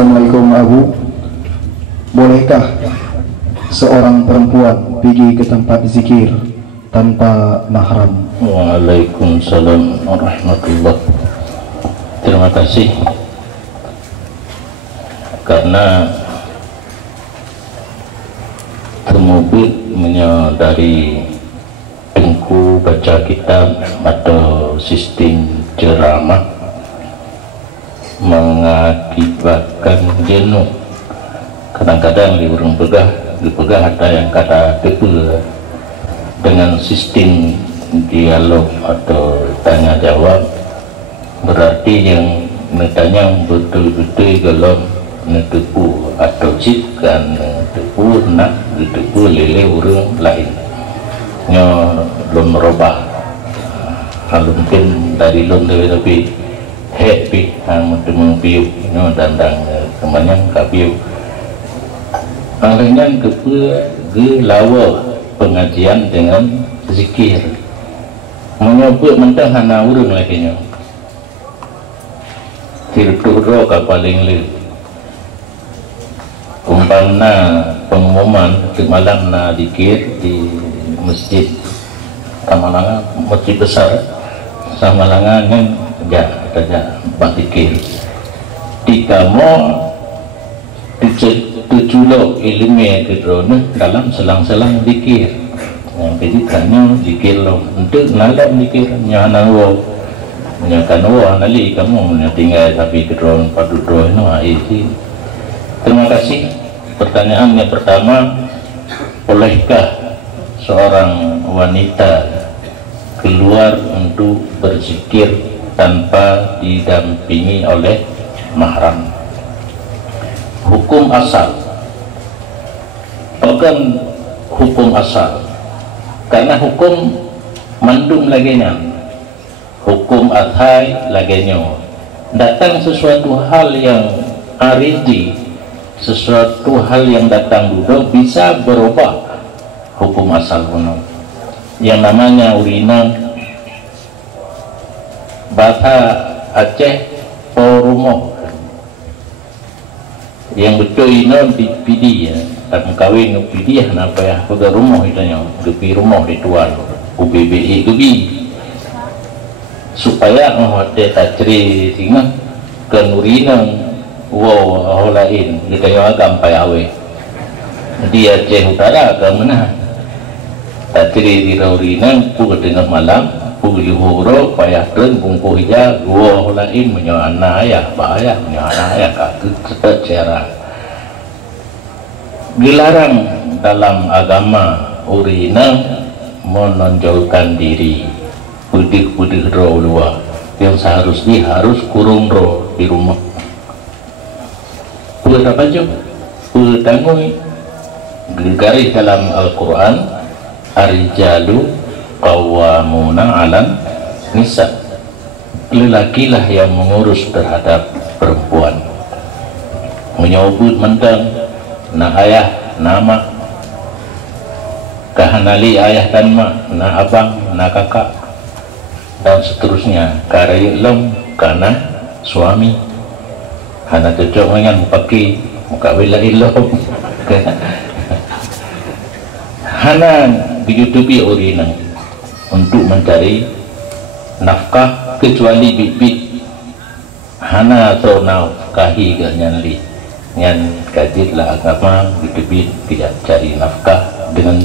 Assalamualaikum Abu, bolehkah seorang perempuan pergi ke tempat zikir tanpa mahram? Waalaikumsalam warahmatullahi. Terima kasih, karena termubit dari tengku baca kitab atau sistem ceramah mengakibatkan jenuh. Kadang-kadang dipegah ada yang kata debu dengan sistem dialog atau tanya jawab, berarti yang netanya betul-betul gelom netepu atau cip kan netepu nak netepu lele urang lain nyo belum merubah hal mungkin dari lom tapi happy temu piu nyo dandang kemanyang kapiu anglengan ke lawa pengajian dengan zikir menyebut mentang hana urang lagi nyo tirturo ka paling le umpamna pengumuman di malam na zikir di masjid Samalangan, masjid besar Samalangan yang kerja baktikir di kamu tujulo ilmiah kedrone dalam selang-selang zikir yang kejadiannya zikir lo untuk nalak zikir nyana wo menyakan wo anali kamu tinggal tapi kedrone padudo itu. Terima kasih. Pertanyaan yang pertama, bolehkah seorang wanita keluar untuk berzikir tanpa didampingi oleh mahram? Hukum asal, bukan hukum asal, karena hukum mandum laginya, hukum adhai laginya. Datang sesuatu hal yang aridi, sesuatu hal yang datang dulu bisa berubah hukum asal kuno. Yang namanya urina bahasa Aceh porumo, yang betul ini dipidi ya, dan kawin dipidi ya, kenapa ya? Pada rumah itu nya, gepi rumah dituan, UBBI gepi, supaya menghormati tajri tinggal ke urina. Wow, lain kita yang agam payawe dia Aceh Utara agam mana tadi di Raurina pukul tengah malam pukul huro payah ten bungku hija wow lain menyoal ayah bahaya menyoal ayah kaki secara dilarang dalam agama urina menonjolkan diri putih-putih roh luar yang seharusnya harus kurung roh di rumah. Apa aja tanggung garis dalam Al-Quran ar-rijalu qawwamuna 'alan nisa, lelakilah yang mengurus terhadap perempuan, menyebut mentang na ayah nama kahanali ayah dan mak na abang na kakak dan seterusnya karya lem karena suami hana cocok dengan pakai muka bila ilom hana ditutupi urina untuk mencari nafkah kecuali bibit hana atau nafkahi ganyanli nyan kajitlah agama bibit tidak cari nafkah dengan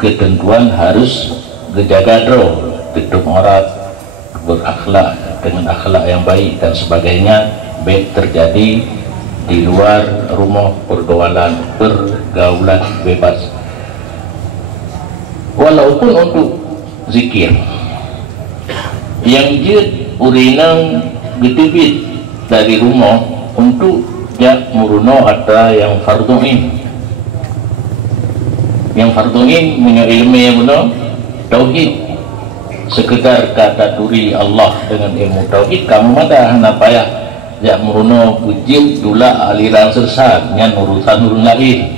ketentuan harus gejaga roh tutup aurat berakhlak dengan akhlak yang baik dan sebagainya, baik terjadi di luar rumah pergaulan bebas. Walaupun untuk zikir yang jid urinang getibit dari rumah untuk jak muruno ada yang farduin, yang farduin punya ilmu yang benar tauhid. Sekedar kata duri Allah dengan ilmu tauhid kamu ada hana payah jak meruno bujil dula aliran sesat nyan urusan lain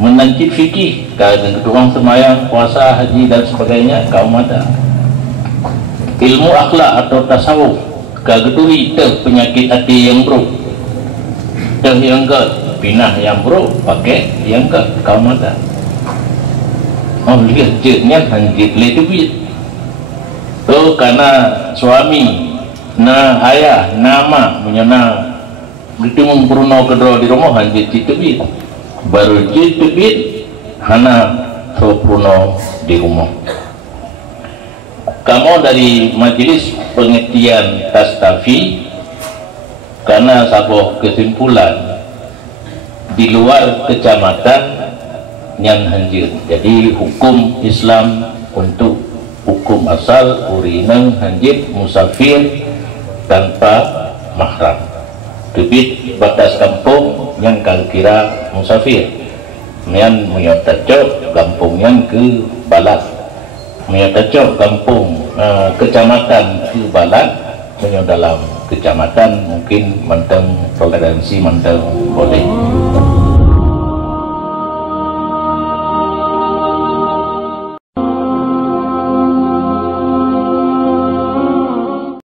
menancip fikih kagak ketuang semayang puasa haji dan sebagainya kamu ada ilmu akhlak atau tasawuf kageturi teh penyakit hati yang buruk, teh yang ke pinah yang buruk pakai yang ke kamada. Oh lihat jenya hanjit le duit. Oh karena suami na ayah nama menyana gitu mengpurno kedua di rumah hanjit duit. Baru duit hana purno di rumah. Kamu dari majelis pengertian Tastafi karena sabuh kesimpulan di luar kecamatan yang hanjir. Jadi hukum Islam untuk hukum asal urinang hanjir musafir tanpa mahram. Debit batas kampung yang kira musafir. Mian menyatakan kampungnya ke balat. Menyatakan kampung kecamatan ke balat, dalam kecamatan mungkin manteng toleransi manteng boleh.